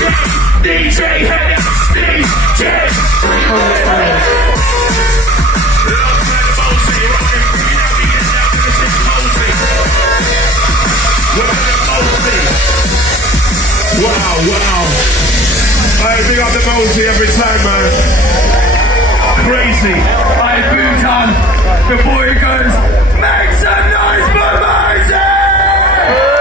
DJ, head up, DJ. Wow. I big up the Mosey every time, man. Crazy. I Boomtown before he goes, make some noise for Mosey!